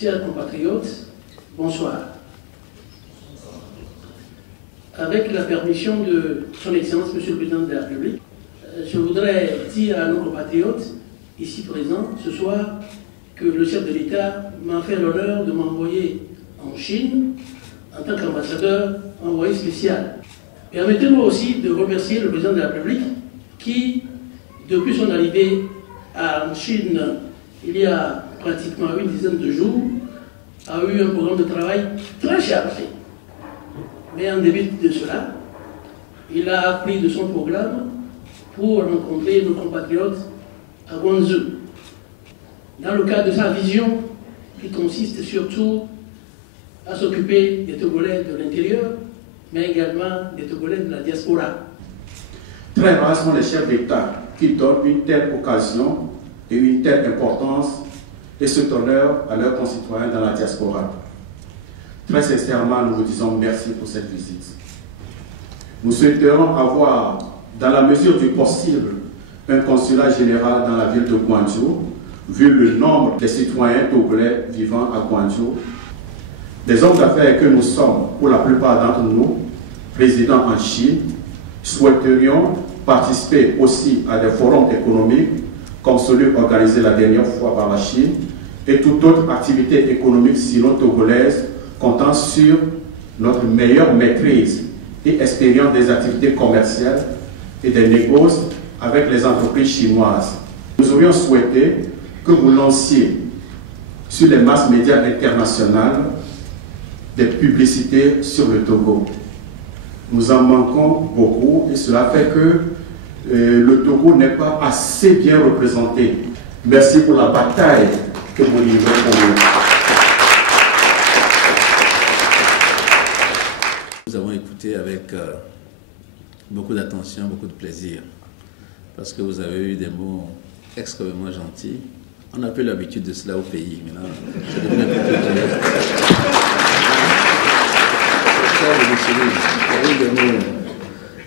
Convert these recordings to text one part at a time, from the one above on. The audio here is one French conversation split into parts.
Chers compatriotes, bonsoir. Avec la permission de Son Excellence, Monsieur le Président de la République, je voudrais dire à nos compatriotes ici présents ce soir que le chef de l'État m'a fait l'honneur de m'envoyer en Chine en tant qu'ambassadeur envoyé spécial. Permettez-moi aussi de remercier le Président de la République qui, depuis son arrivée en Chine il y a pratiquement une dizaine de jours, a eu un programme de travail très chargé. Mais en début de cela, il a appris de son programme pour rencontrer nos compatriotes à Guangzhou, dans le cadre de sa vision qui consiste surtout à s'occuper des Togolais de l'intérieur, mais également des Togolais de la diaspora. Très rares sont les chefs d'État qui donnent une telle occasion et une telle importance et cet honneur à leurs concitoyens dans la diaspora. Très sincèrement, nous vous disons merci pour cette visite. Nous souhaiterons avoir, dans la mesure du possible, un consulat général dans la ville de Guangzhou, vu le nombre de citoyens togolais vivant à Guangzhou. Des hommes d'affaires que nous sommes, pour la plupart d'entre nous, résidant en Chine, souhaiterions participer aussi à des forums économiques comme celui organisé la dernière fois par la Chine et toute autre activité économique sino-togolaise comptant sur notre meilleure maîtrise et expérience des activités commerciales et des négoces avec les entreprises chinoises. Nous aurions souhaité que vous lanciez sur les masses médias internationales des publicités sur le Togo. Nous en manquons beaucoup et cela fait que le Togo n'est pas assez bien représenté. Merci pour la bataille que vous livrez pour nous. Nous avons écouté avec beaucoup d'attention, beaucoup de plaisir, parce que vous avez eu des mots extrêmement gentils. On n'a plus l'habitude de cela au pays, mais là, ça devient un peu plus des mots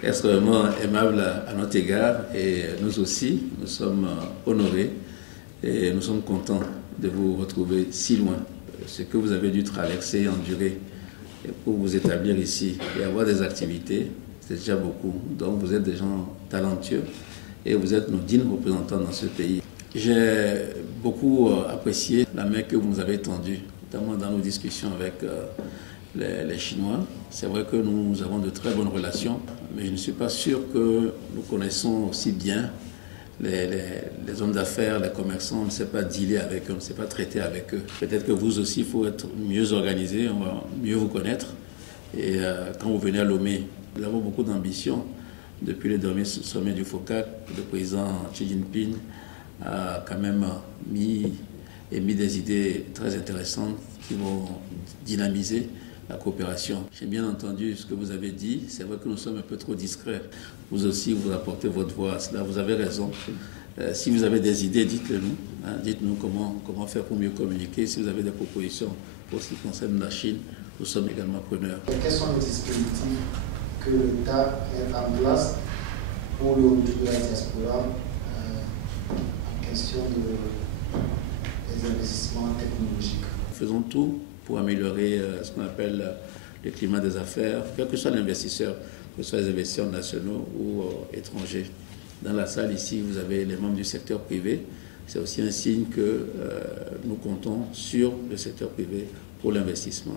extrêmement aimables à notre égard, et nous aussi, nous sommes honorés et nous sommes contents de vous retrouver si loin. Ce que vous avez dû traverser, endurer, pour vous établir ici et avoir des activités, c'est déjà beaucoup. Donc vous êtes des gens talentueux et vous êtes nos dignes représentants dans ce pays. J'ai beaucoup apprécié la main que vous nous avez tendue, notamment dans nos discussions avec les Chinois. C'est vrai que nous avons de très bonnes relations, mais je ne suis pas sûr que nous connaissons aussi bien les hommes d'affaires, les commerçants. On ne sait pas dealer avec eux, on ne sait pas traiter avec eux. Peut-être que vous aussi, il faut être mieux organisé, on va mieux vous connaître. Et quand vous venez à Lomé, nous avons beaucoup d'ambition. Depuis le dernier sommet du FOCAC, le président Xi Jinping a quand même émis des idées très intéressantes qui vont dynamiser la coopération. J'ai bien entendu ce que vous avez dit. C'est vrai que nous sommes un peu trop discrets. Vous aussi, vous apportez votre voix à cela. Vous avez raison. Si vous avez des idées, dites-le nous. Hein, dites-nous comment faire pour mieux communiquer. Si vous avez des propositions pour ce qui concerne la Chine, nous sommes également preneurs. Et quels sont les dispositifs que l'État met en place pour le retour de la diaspora en question des investissements technologiques? Faisons tout pour améliorer ce qu'on appelle le climat des affaires, quel que soit l'investisseur, que ce soit les investisseurs nationaux ou étrangers. Dans la salle ici, vous avez les membres du secteur privé. C'est aussi un signe que nous comptons sur le secteur privé pour l'investissement.